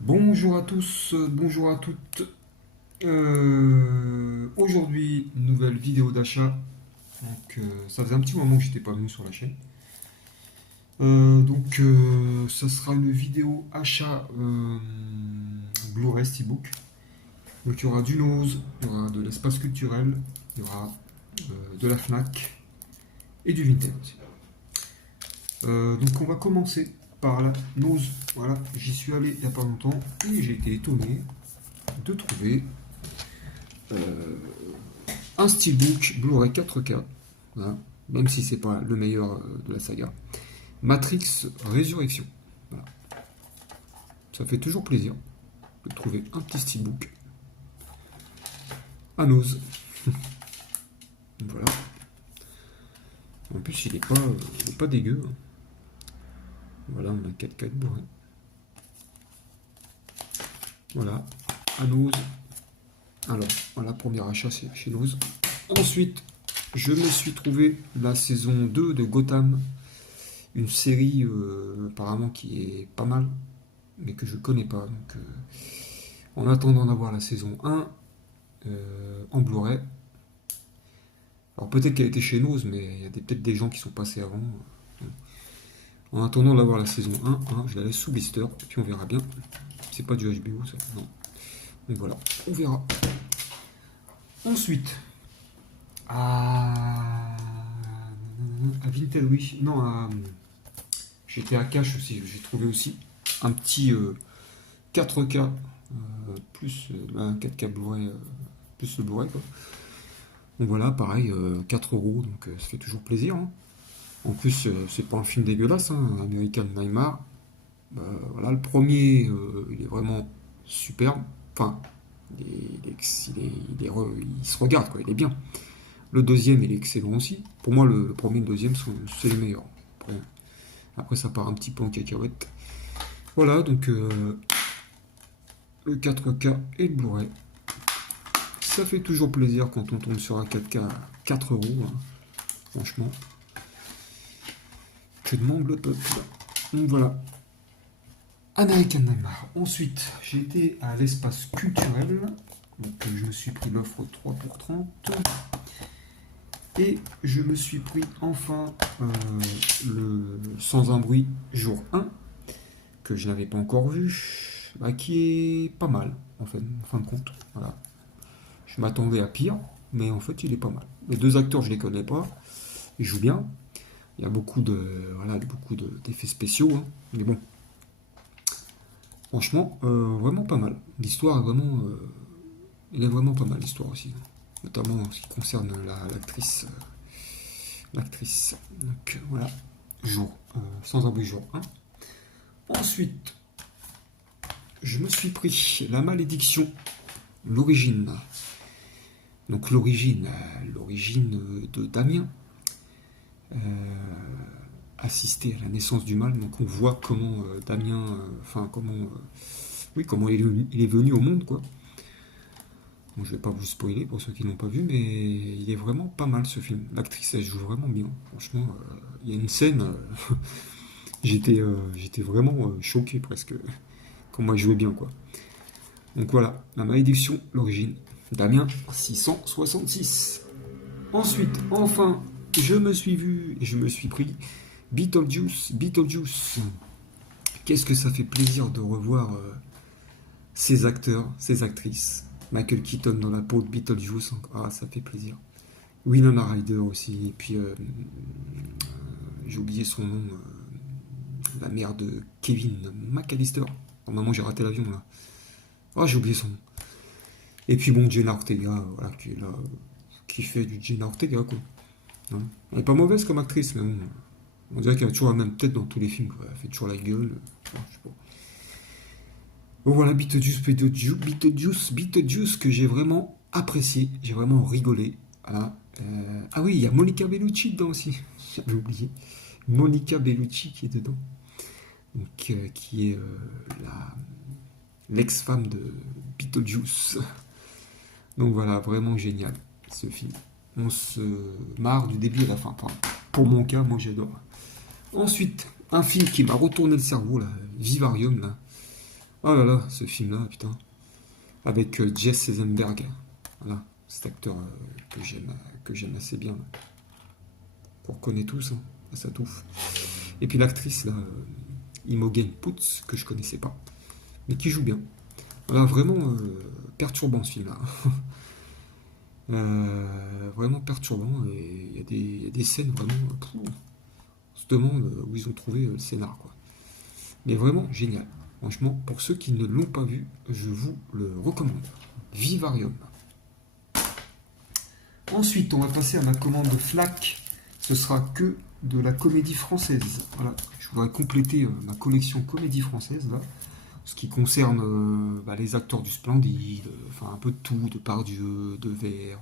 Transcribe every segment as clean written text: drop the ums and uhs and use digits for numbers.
Bonjour à tous, bonjour à toutes. Aujourd'hui, nouvelle vidéo d'achat. Ça faisait un petit moment que j'étais pas venu sur la chaîne. Ça sera une vidéo achat Blu-ray Steelbook. Donc, il y aura du Nose, il y aura de l'espace culturel, il y aura de la Fnac et du Vinted aussi. On va commencer par la Nose. Voilà, j'y suis allé il n'y a pas longtemps et j'ai été étonné de trouver un Steelbook Blu-ray 4K, voilà, même si c'est pas le meilleur de la saga. Matrix Résurrection. Voilà. Ça fait toujours plaisir de trouver un petit Steelbook à Nose. Voilà. En plus, il est pas dégueu. Hein. Voilà, on a 4K Blu-ray. Voilà, à Nose. Alors, voilà, premier achat, c'est chez Nose. Ensuite, je me suis trouvé la saison 2 de Gotham, une série apparemment qui est pas mal, mais que je connais pas. En attendant d'avoir la saison 1 en Blu-ray, alors peut-être qu'elle était chez Nose, mais il y a peut-être des gens qui sont passés avant. En attendant d'avoir la saison 1, hein, je la laisse sous blister, et puis on verra bien. C'est pas du HBO, ça, non. Donc voilà, on verra. Ensuite, à Vinted, oui, non, j'étais à Cash aussi, j'ai trouvé aussi un petit 4K plus un 4K Blu-ray plus le Blu-ray quoi. Donc voilà, pareil, 4 euros, donc ça fait toujours plaisir. Hein. En plus, c'est pas un film dégueulasse, hein, American Nightmare. Voilà, le premier, il est vraiment superbe. Enfin, il se regarde, quoi, il est bien. Le deuxième, il est excellent aussi. Pour moi, le premier et le deuxième, c'est les meilleurs. Après, ça part un petit peu en cacahuète. Voilà, donc le 4K et le Blu-ray. Ça fait toujours plaisir quand on tombe sur un 4K à 4 euros. Hein. Franchement. Que demande le peuple. Donc voilà. American Nightmare. Ensuite, j'ai été à l'espace culturel. Donc je me suis pris l'offre 3 pour 30. Et je me suis pris enfin le Sans un bruit jour 1, que je n'avais pas encore vu, qui est pas mal, en fin de compte. Voilà. Je m'attendais à pire, mais en fait, il est pas mal. Les deux acteurs, je les connais pas. Ils jouent bien. Il y a beaucoup d'effets spéciaux, hein. Mais bon, franchement, vraiment pas mal. L'histoire est vraiment, elle est vraiment pas mal, l'histoire aussi, notamment en ce qui concerne l'actrice. L'actrice. Donc voilà, sans abri jour 1. Ensuite, je me suis pris La Malédiction, l'origine. Donc l'origine de Damien, assister à la naissance du mal. Donc on voit comment Damien, comment il est venu au monde, quoi. Bon, je vais pas vous spoiler pour ceux qui n'ont pas vu, mais il est vraiment pas mal ce film. L'actrice, elle joue vraiment bien. Franchement, il y a une scène, j'étais vraiment choqué presque, comment elle jouait bien, quoi. Donc voilà, La Malédiction, l'origine. Damien 666. Ensuite, enfin, je me suis pris Beetlejuice. Qu'est-ce que ça fait plaisir de revoir ces acteurs, ces actrices. Michael Keaton dans la peau de Beetlejuice, ça fait plaisir. Winona Ryder aussi, et puis j'ai oublié son nom, la mère de Kevin McAllister. Normalement j'ai raté l'avion là. J'ai oublié son nom. Et puis bon, Jenna Ortega, voilà, qui est là, qui fait du Jenna Ortega, quoi. Hein. Elle est pas mauvaise comme actrice, mais bon, on dirait qu'elle a toujours la même tête dans tous les films, quoi. Elle fait toujours la gueule. Je sais pas. Bon voilà, Beetlejuice, que j'ai vraiment apprécié, j'ai vraiment rigolé. Voilà. Ah oui, il y a Monica Bellucci dedans aussi, j'avais oublié. Monica Bellucci qui est dedans, donc, qui est l'ex-femme de Beetlejuice. Donc voilà, vraiment génial ce film. On se marre du début à la fin. Enfin, pour mon cas, moi j'adore. Ensuite, un film qui m'a retourné le cerveau, là, Vivarium, là. Oh là là, ce film-là, putain. Avec Jesse Eisenberg. Voilà, cet acteur que j'aime assez bien. Là. Qu'on reconnaît tous, hein, à sa touffe. Et puis l'actrice, là, Imogen Poots, que je connaissais pas, mais qui joue bien. Voilà, vraiment perturbant ce film-là. Vraiment perturbant, et il y a des scènes vraiment. On se demande où ils ont trouvé le scénar, quoi. Mais vraiment génial. Franchement, pour ceux qui ne l'ont pas vu, je vous le recommande. Vivarium. Ensuite, on va passer à ma commande FLAC. Ce sera que de la comédie française. Voilà, je voudrais compléter ma collection comédie française là, ce qui concerne les acteurs du Splendide, enfin un peu de tout, de Pardieu, de Vers,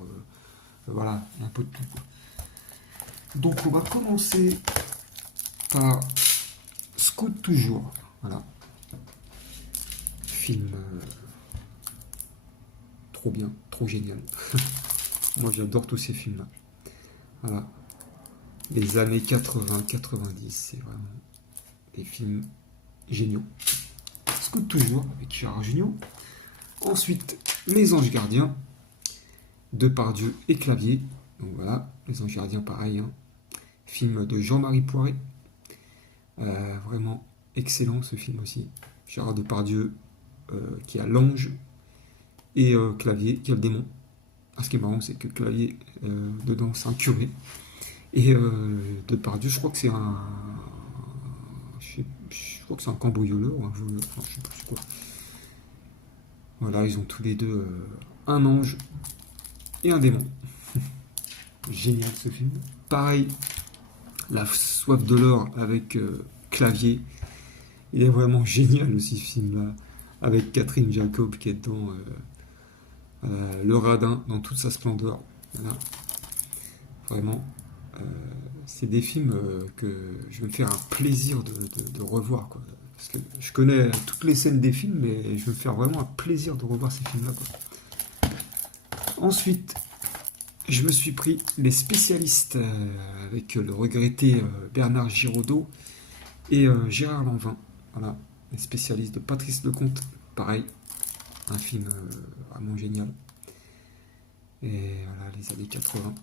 voilà, un peu de tout. Quoi. Donc on va commencer par Scout toujours, voilà, film trop bien, trop génial. Moi j'adore tous ces films là. Voilà, les années 80-90, c'est vraiment des films géniaux. Scout toujours avec Gérard Jugnot. Ensuite, Les Anges Gardiens, Depardieu et Clavier. Donc voilà, Les Anges Gardiens, pareil. Hein. Film de Jean-Marie Poiré. Vraiment excellent ce film aussi. Gérard Depardieu qui a l'ange et Clavier qui a le démon. Ah, ce qui est marrant, c'est que Clavier, dedans, c'est un curé. Et Depardieu, je crois que c'est un. Je crois que c'est un cambrioleur ou un voleur. Enfin, je sais pas c'est quoi. Voilà, ils ont tous les deux un ange et un démon. Génial ce film. Pareil, La soif de l'or avec Clavier. Il est vraiment génial aussi ce film-là. Avec Catherine Jacob qui est dans Le Radin dans toute sa splendeur. Voilà. Vraiment, c'est des films que je vais me faire un plaisir de revoir. Quoi. Parce que je connais toutes les scènes des films, mais je vais me faire vraiment un plaisir de revoir ces films-là. Quoi. Ensuite, je me suis pris Les Spécialistes avec le regretté Bernard Giraudot et Gérard Lanvin. Voilà, Les Spécialistes de Patrice Lecomte. Pareil, un film vraiment génial. Et voilà, les années 80.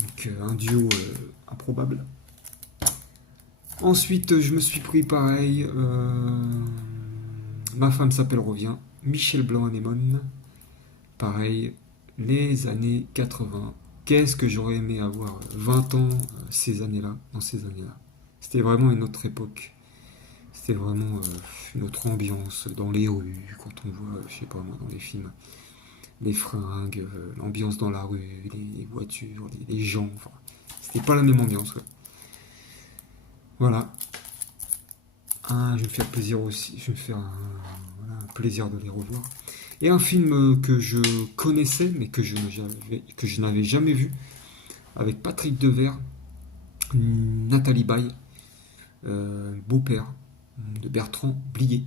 Donc un duo improbable. Ensuite, je me suis pris pareil. Ma femme s'appelle Revient. Michel Blanc-Anémone. Pareil, les années 80. Qu'est-ce que j'aurais aimé avoir 20 ans ces années-là, dans ces années-là. C'était vraiment une autre époque. C'était vraiment une autre ambiance dans les rues, quand on voit, je sais pas moi, dans les films, les fringues, l'ambiance dans la rue, les voitures, les gens. Enfin, c'était pas la même ambiance. Quoi. Voilà. Je vais me faire plaisir aussi. Je vais me faire un plaisir de les revoir. Et un film que je connaissais, mais que je n'avais jamais vu, avec Patrick Devers, Nathalie Baye, Beau-père, de Bertrand Blier.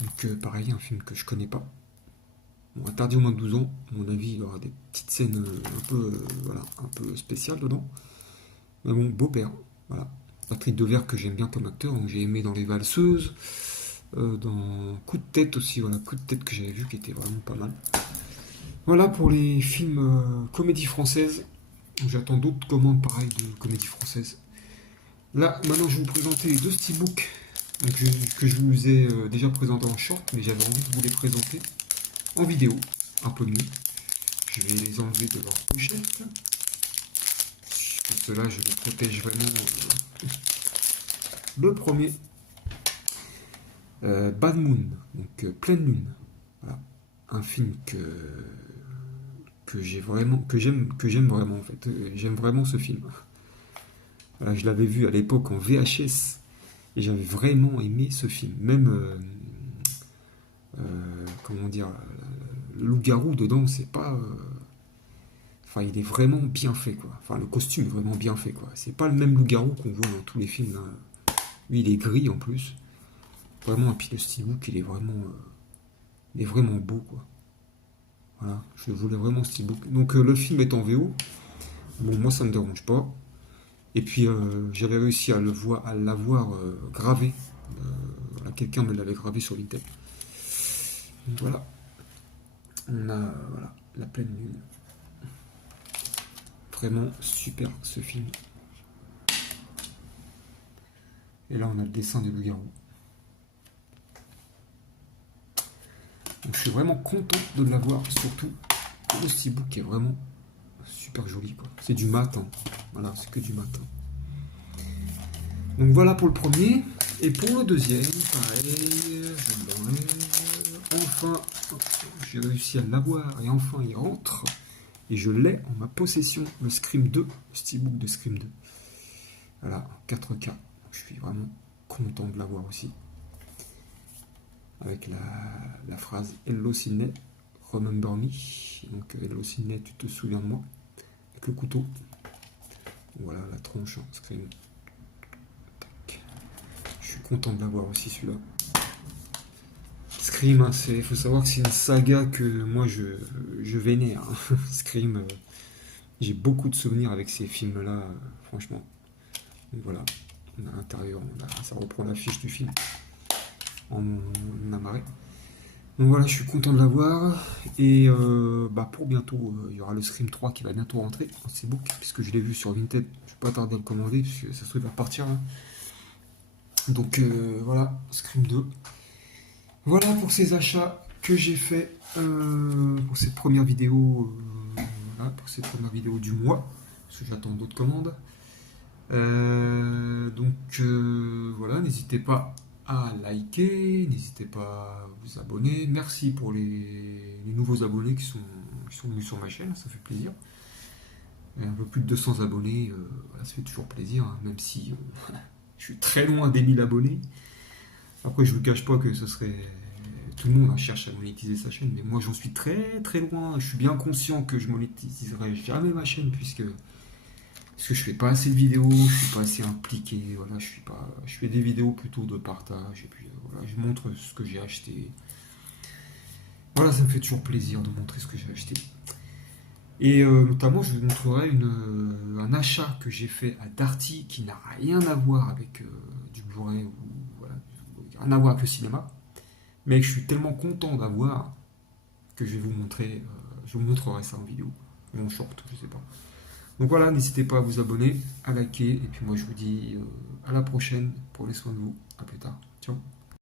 Donc pareil, un film que je connais pas. Bon, interdit au moins de 12 ans, à mon avis, il y aura des petites scènes un peu spéciales dedans. Mais bon, Beau-père, voilà. Patrick Devers que j'aime bien comme acteur, donc j'ai aimé dans Les Valseuses, dans Coup de tête aussi, voilà, Coup de tête que j'avais vu qui était vraiment pas mal. Voilà pour les films comédie française. J'attends d'autres commandes pareilles de comédie française. Là, maintenant, je vais vous présenter les deux steelbooks que je vous ai déjà présentés en short, mais j'avais envie de vous les présenter en vidéo, un peu mieux. Je vais les enlever de leur pochette. Pour cela, je les protège vraiment. Le premier, Bad Moon, donc Pleine Lune. Voilà. Un film que j'aime vraiment en fait. J'aime vraiment ce film. Voilà, je l'avais vu à l'époque en VHS et j'avais vraiment aimé ce film. Même comment dire, le loup-garou dedans, c'est pas. Enfin, il est vraiment bien fait quoi. Enfin, le costume est vraiment bien fait quoi. C'est pas le même loup-garou qu'on voit dans tous les films. Là. Lui, il est gris en plus. Vraiment, et puis le steelbook, il est vraiment beau quoi. Voilà, je voulais vraiment steelbook. Donc le film est en VO. Bon, moi ça me dérange pas. Et puis j'avais réussi à l'avoir gravé Voilà, quelqu'un me l'avait gravé sur Vinted. Donc voilà, on a voilà, la pleine lune. Vraiment super ce film. Et là on a le dessin des loups-garous. Donc je suis vraiment content de l'avoir, surtout le steelbook est vraiment super joli quoi. C'est du mat, hein. Voilà, c'est que du mat. Hein. Donc voilà pour le premier. Et pour le deuxième, pareil, je l'enlève. Enfin, j'ai réussi à l'avoir et enfin il rentre. Et je l'ai en ma possession, le Scream 2, le steelbook de Scream 2. Voilà, 4K. Je suis vraiment content de l'avoir aussi. Avec la phrase Hello Sydney, remember me. Donc Hello Sydney, tu te souviens de moi. Avec le couteau. Voilà la tronche, hein, Scream. Je suis content de l'avoir aussi celui-là. Scream, hein, il faut savoir que c'est une saga que moi je vénère. Hein. Scream, j'ai beaucoup de souvenirs avec ces films-là, franchement. Donc voilà, on a à l'intérieur, ça reprend l'affiche du film en amarré. Donc voilà, je suis content de l'avoir. Et pour bientôt, il y aura le Scream 3 qui va bientôt rentrer en steelbook, puisque je l'ai vu sur Vinted. Je vais pas tarder à le commander, puisque ça se trouve va partir là. Donc voilà, Scream 2. Voilà pour ces achats que j'ai fait pour cette première vidéo, voilà, pour cette première vidéo du mois, parce que j'attends d'autres commandes. Voilà, n'hésitez pas à liker, n'hésitez pas à vous abonner. Merci pour les nouveaux abonnés qui sont venus sur ma chaîne, ça fait plaisir. Un peu plus de 200 abonnés, voilà, ça fait toujours plaisir, hein, même si je suis très loin des 1000 abonnés. Après, je ne vous cache pas que ce serait... Tout le monde cherche à monétiser sa chaîne, mais moi j'en suis très très loin. Je suis bien conscient que je monétiserai jamais ma chaîne parce que je fais pas assez de vidéos, je suis pas assez impliqué. Voilà, je fais des vidéos plutôt de partage et puis voilà, je montre ce que j'ai acheté. Voilà, ça me fait toujours plaisir de montrer ce que j'ai acheté. Et notamment, je vous montrerai un achat que j'ai fait à Darty qui n'a rien à voir avec du Blu-ray ou voilà, rien à voir avec le cinéma. Mais je suis tellement content d'avoir que je vais vous montrer, je vous montrerai ça en vidéo, ou en short, je sais pas. Donc voilà, n'hésitez pas à vous abonner, à liker, et puis moi je vous dis à la prochaine, prenez soin de vous, à plus tard, ciao.